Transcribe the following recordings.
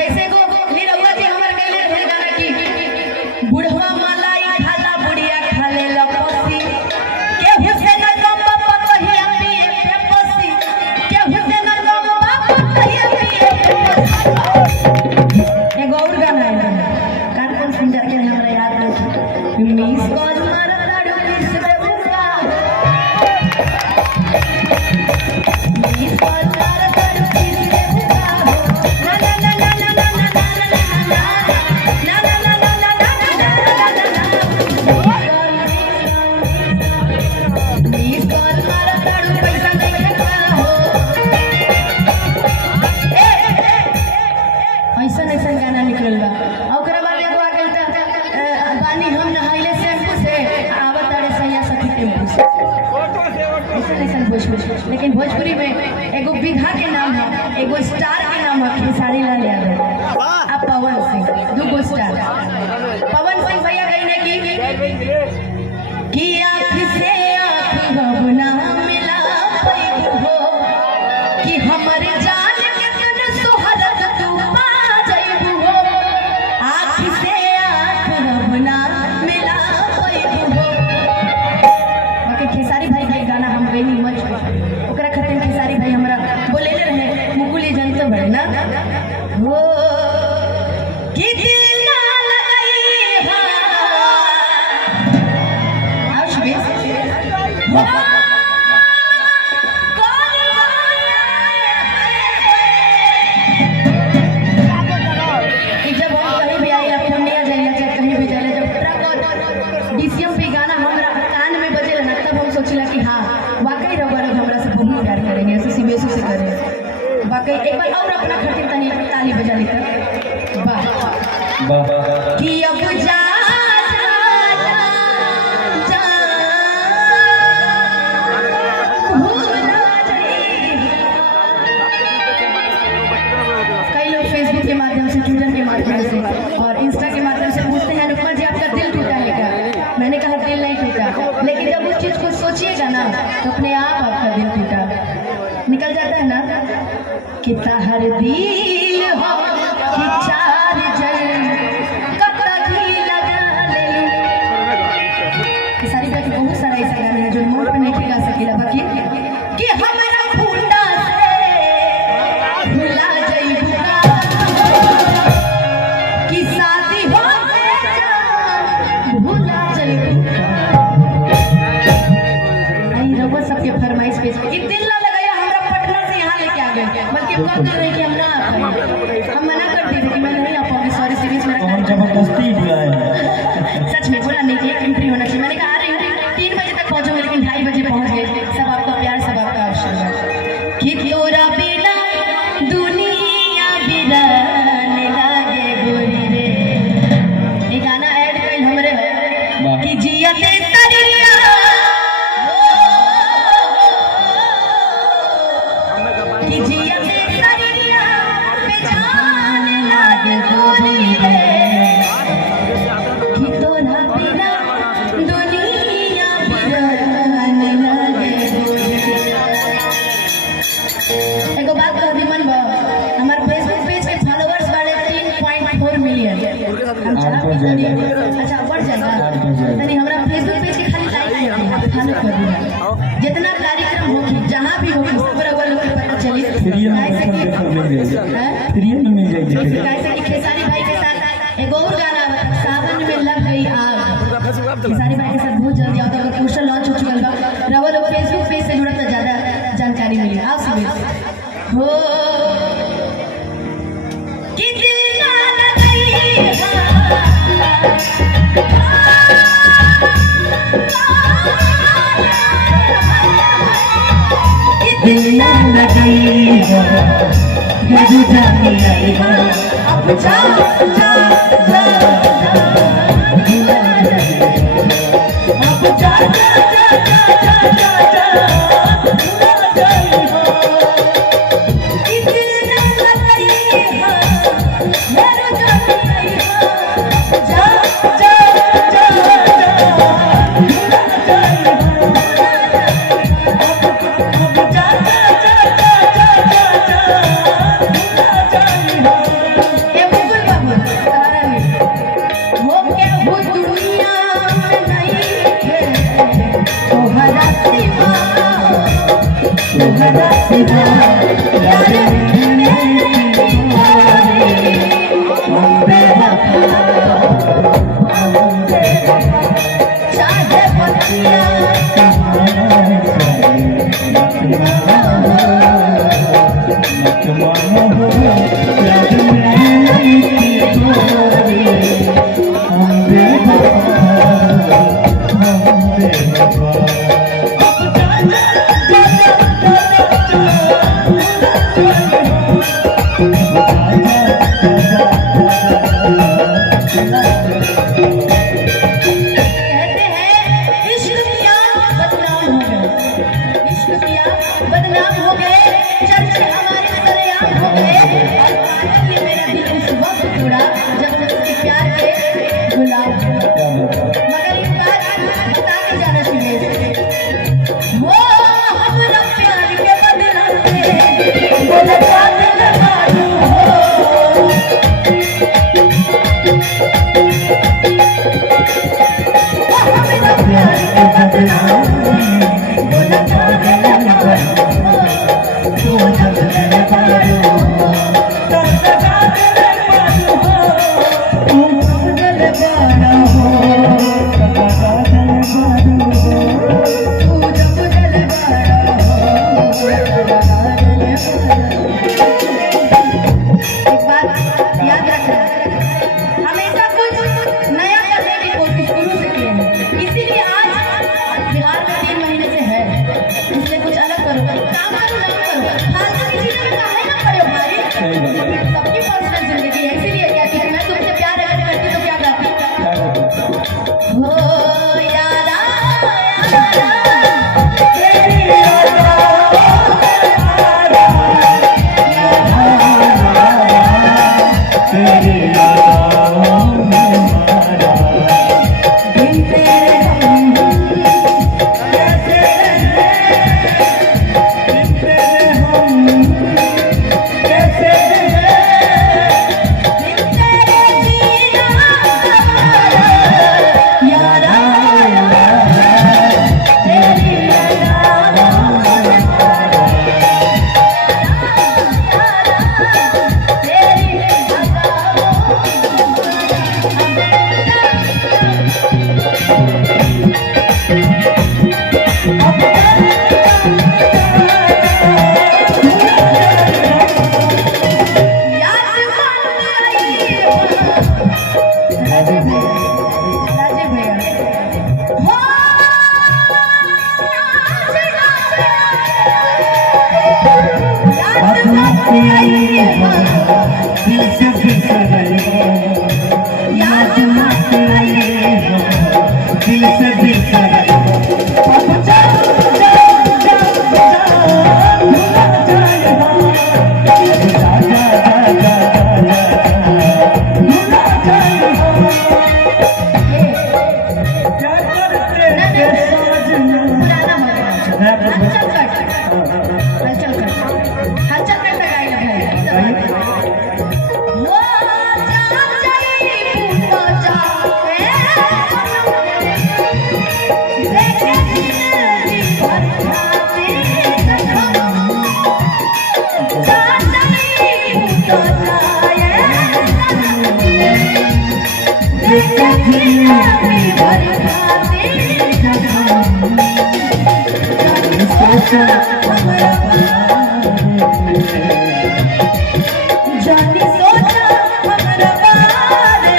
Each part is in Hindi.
जैसे को निरहुआ जी हमर गले रहे गाना की बुढ़वा मलाई खाला बुढ़िया खाले लपसी के हुसैन गम बाप कहिया पिए पेपसी के हुसैन गम बाप कहिया पिए पेपसी एगो और गाना है कान कौन सिंगर के हमरा याद नहीं मिस कॉल मार लाडू मिस बेबुआ मिस कॉल मार लाडू मिस बेबुआ ना ना ना ना ना ना ना ऐसा गाना निकल बा ओकरा बाद एगो आ गेल त पानी हम नहाइले शैम्पू से आवत तारे सैया सखी टेम्पू से ऐसा भोजपुरी लेकिन भोजपुरी में एगो बिघा के नाम है एगो स्टार के नाम है खेसारी लाल यादव अब पवन सिंह दूगो स्टार पवन सिंह भैया कहने की आँख से आँख बबना मिला पैगु हो कि हमारे जान के तन सोहरत तू पा जइबू हो आँख से आँख बबना मिला पैगु हो बाकी खेसारी भाई के गाना हम गई मंच पर ओकरा खातिर खेसारी भाई हमरा बोलेले रहे मुकुली जनता बड़े ना हो कि दिल ना लगाई हा जब हम कहीं भी आए पूर्णिया जाइला चाहे कहीं भी जाइला जब ट्रक और डीसीएम पे गाना हमरा कान में बजेला ना तब हम सोचिला कि हाँ वाकई रउआ लोग हमरा से बहुत प्यार करेंगे ऐसे सीबीएसई से करें वाकई एक बार और अपना खातिर तनी ताली बजा ली तक वाह कि अब जा के माध्यम से ट्विटर के माध्यम से और इंस्टा के माध्यम से पूछते हैं अनुपमा जी आपका दिल टूटा है क्या मैंने कहा दिल नहीं टूटा लेकिन जब उस चीज को सोचिएगा ना तो अपने आप आपका दिल टूटा निकल जाता है ना कि हर दिल हो कि चार जल कतही लगा ले ये सारी बातें बहुत सारा ऐसा गाना है जो मोड़ पे नहीं गा सकेला बाकी कि हमारा फूटा से भुला जाइबू कि शादी हो भुला जाइबू आई रउआ सबके फरमाइश पे ई दिल ना लगाया हमरा पटना से यहाँ लेके आ गए बल्कि हम कह रहे कि हम ना आ पाए हम मना कर दिए कि मैं नहीं आ पाऊंगी सॉरी सीरीज मेरा काम जबरदस्ती बुलाया सच में बोला नहीं कि एंट्री होना चाहिए मैंने कहा आ रही हूँ 3 बजे तक पहुंचूंगी लेकिन 2:30 बजे पहुंच गए सब आपका प्यार सब आपका आशीर्वाद कि तोरा बिना दुनिया बिराने लागे गोरी रे ये गाना ऐड कइल हमरे कि जिया ते तरिया कि जिया ते तरिया बेजान लागे गोरी रे कि तोरा बिना दुनिया बिराने लागे गोरी एगो बात कह दी मन हमारे फेसबुक पेज के फॉलोअर्स वाले 3.4 मिलियन अच्छा बढ़ जाएगा यानी हमारा फेसबुक पेज के खाली लाइक फॉलो कर दिया जितना कार्यक्रम होगी जहाँ भी होगी सब रउआ लोग को पता चली कैसे कि खेसारी भाई के साथ एगो और गाना सावन में लग गई आग खेसारी भाई के साथ बहुत जल्दी आता है पोस्टर लॉन्च हो चुका है रउआ लोग फेसबुक पेज से जुड़ा तो ज़्यादा जानकारी मिली आप सुनिए हो कि दिल ना लगाई दिल ना लगाई जब जाने आई अब जा जा जा अब जा जा कहते हैं इश्क किया बदनाम हो गए, इश्क किया बदनाम हो गए, चर्चे हमारे सरेआम हो गए। और पागल ने मेरा दिल उस वक्त तोड़ा जब उसके प्यार के गुलाब हुआ। मगर एक बात बता के जाना चाहिए वो हमरा प्यार के बदनाम में बोला पागल मारू हो। एक बात याद रखना, हमेशा कुछ नया करने की कोशिश शुरू से किए हैं, इसीलिए आज बिहार में 3 महीने से है, इसलिए कुछ अलग करो, काम करो ना करो, फालतू की चीजों में काहे ना पड़े हो भाई। सबकी पर्सनल जिंदगी है, इसीलिए क्या कि मैं तुमसे प्यार अगर करती तो क्या गाती हो यारा यारा तेरी जानी सोचा हमरा बारे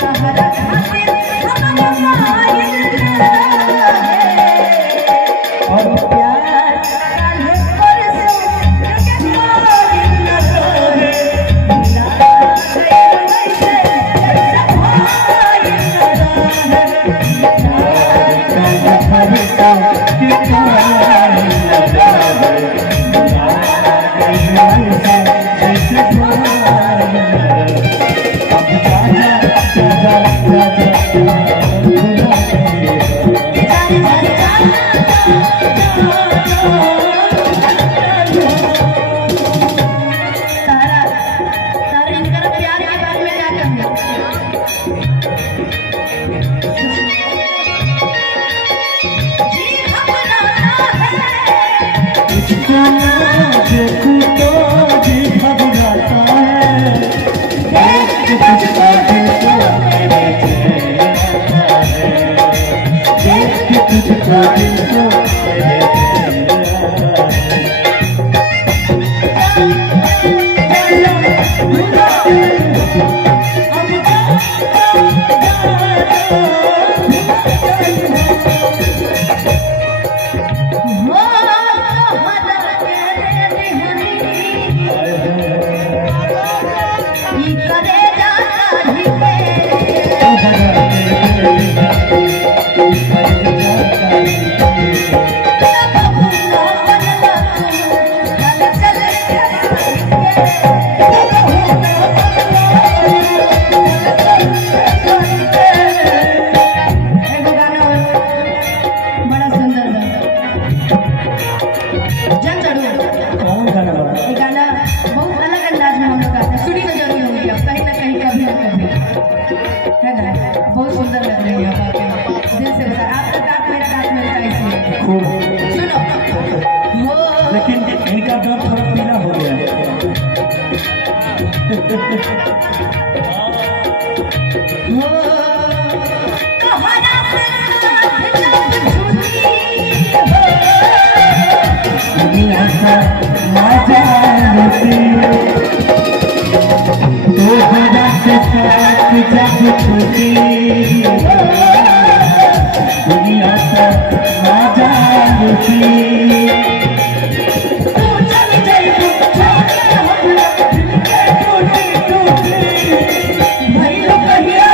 सहारा खातिर हमरा माहिर और प्यार काहे परसों के माहिर न रहे ना कैसे भाई देखो तो जी घबराता ये गाना बहुत अलग अंदाज में हम लोग गाते हैं, सुनी तो जरूर होंगी आप कहीं ना कहीं, कभी ना कभी, है ना? बहुत सुंदर लग रही है आप, दिल से बता, आपका गात मेरा गात मिलता है इसलिए। खूब। सुनो हो, लेकिन इनका दांत थोड़ा पीला हो गया है। हो कहाना से साथ जब छूटी हो, दुनिया का मजा लूटी, तोहरा के साथ जब छूटी हो, दुनिया का मजा लूटी। तू चल जाई तू छोड़ हम लोग दिल के टूटी टूटी, भाई लोग कहिया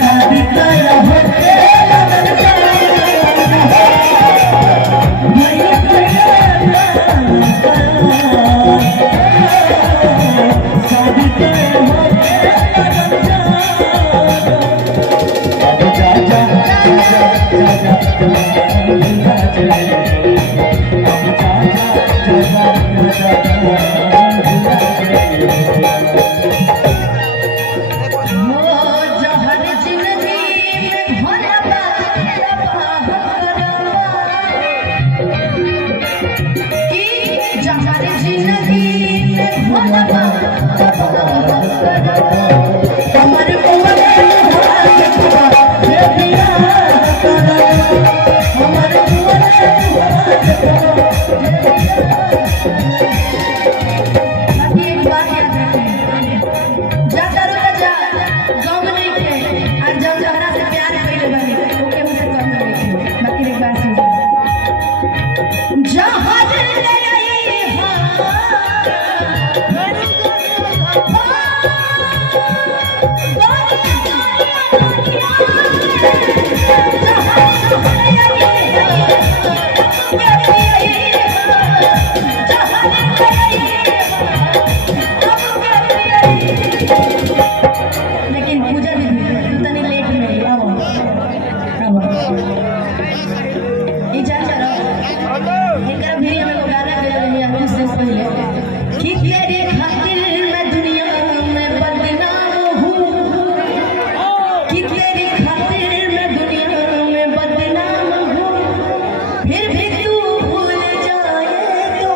शादी करा होते लगन करा, भैया शादी करा होते लगन करा। अब जा जा जा जा जा जा दुनिया चले, अब जा जा जा जा जा दुनिया चले। हो जहर जिंदगी में भरा तबाह करवा, ई जहर जिंदगी में भरा तबाह करवा, हमर उम्र हाथ छुपा दे दिया करा, हमर उम्र हाथ छुपा दे दिया। बाकी एक बात याद रखिए, जा करो तो जा, गम नहीं थे, और जब जहरा से प्यार कइले बानी ओके मुझे कम नहीं थे। बाकी एक बात सुन, जहां ले आई हां लेकिन पूजा भी तू तनी लेट में आई, आओ आओ ई जा चलो एकरा भी हम लोग गाना गा रहे हैं कुछ दिन पहले कि तेरे खातिर मैं दुनिया में बदनाम हूँ, कि तेरी खातिर मैं दुनिया में बदनाम हूँ, फिर भी तू भूल जाए तो।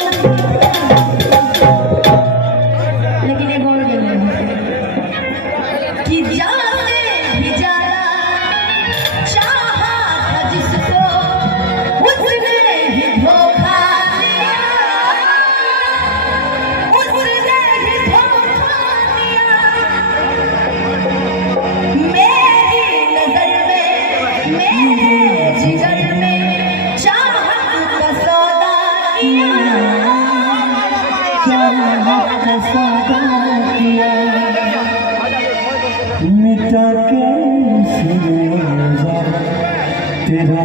लेकिन एक और गेम है कि जाने भी ज्यादा चाहा था जिसको, उसने ही धोखा दिया, उसने ही धोखा दिया। मेरी नजर में, मेरे जिगर में चाहत का सौदा किया, चाहत का सौदा किया, मिटा के सीने तेरा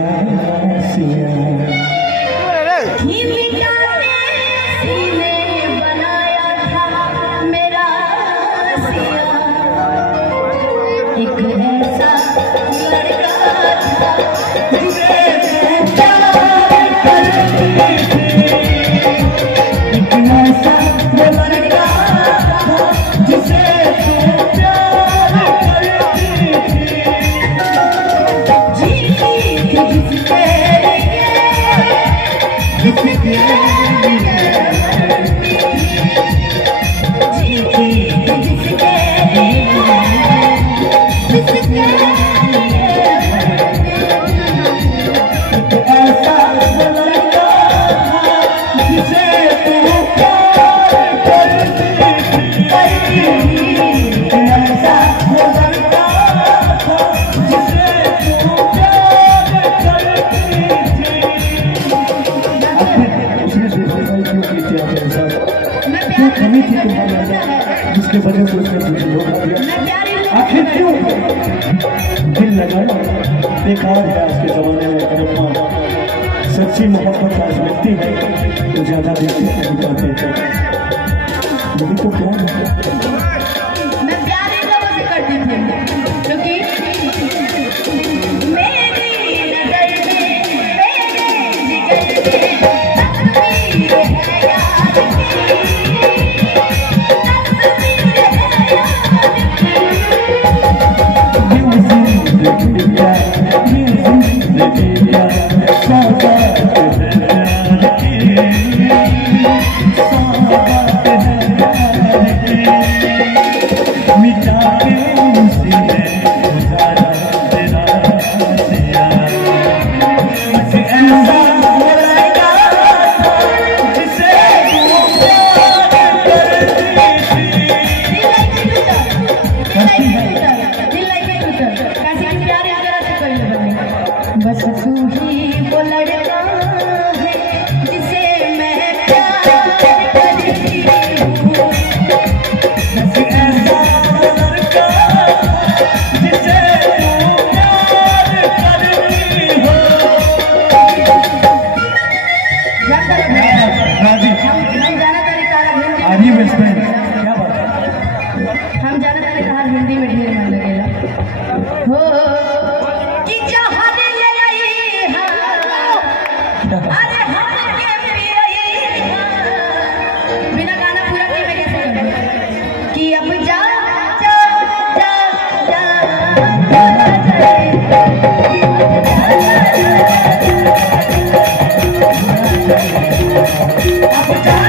सिया। ही मिटाने सीने बनाया था मेरा सिया, एक ऐसा लड़का था जिसे प्यार करती थी, एक ऐसा वो लड़का था जिसे तू प्यार करती थी। जीती थी जिसके लिए, जिसके लिए जीती थी जिसके लिए, जिसके लिए ऐसा वो लड़का था जिसे तू प्यार करती थी। ऐसा वो लड़का था जिसे तू प्यार करती थी। उसने बेवफाई क्यों की थी आपके साथ? मैं क्या प्यार कमी थी तुम्हारे अंदर जिसके वजह से उसने तुझे धोखा दिया? मैं प्यारी आखिर क्यों? दिल लगाना बेकार है आज के जमाने में करना। सच्ची मोहब्बत आज मिलती है तो ज्यादा देखते नहीं पाते थे। यही तो प्यार है। मैं प्यार इन लोगों से करती थी क्योंकि मेरी नजर में, मेरे जिगर अब जान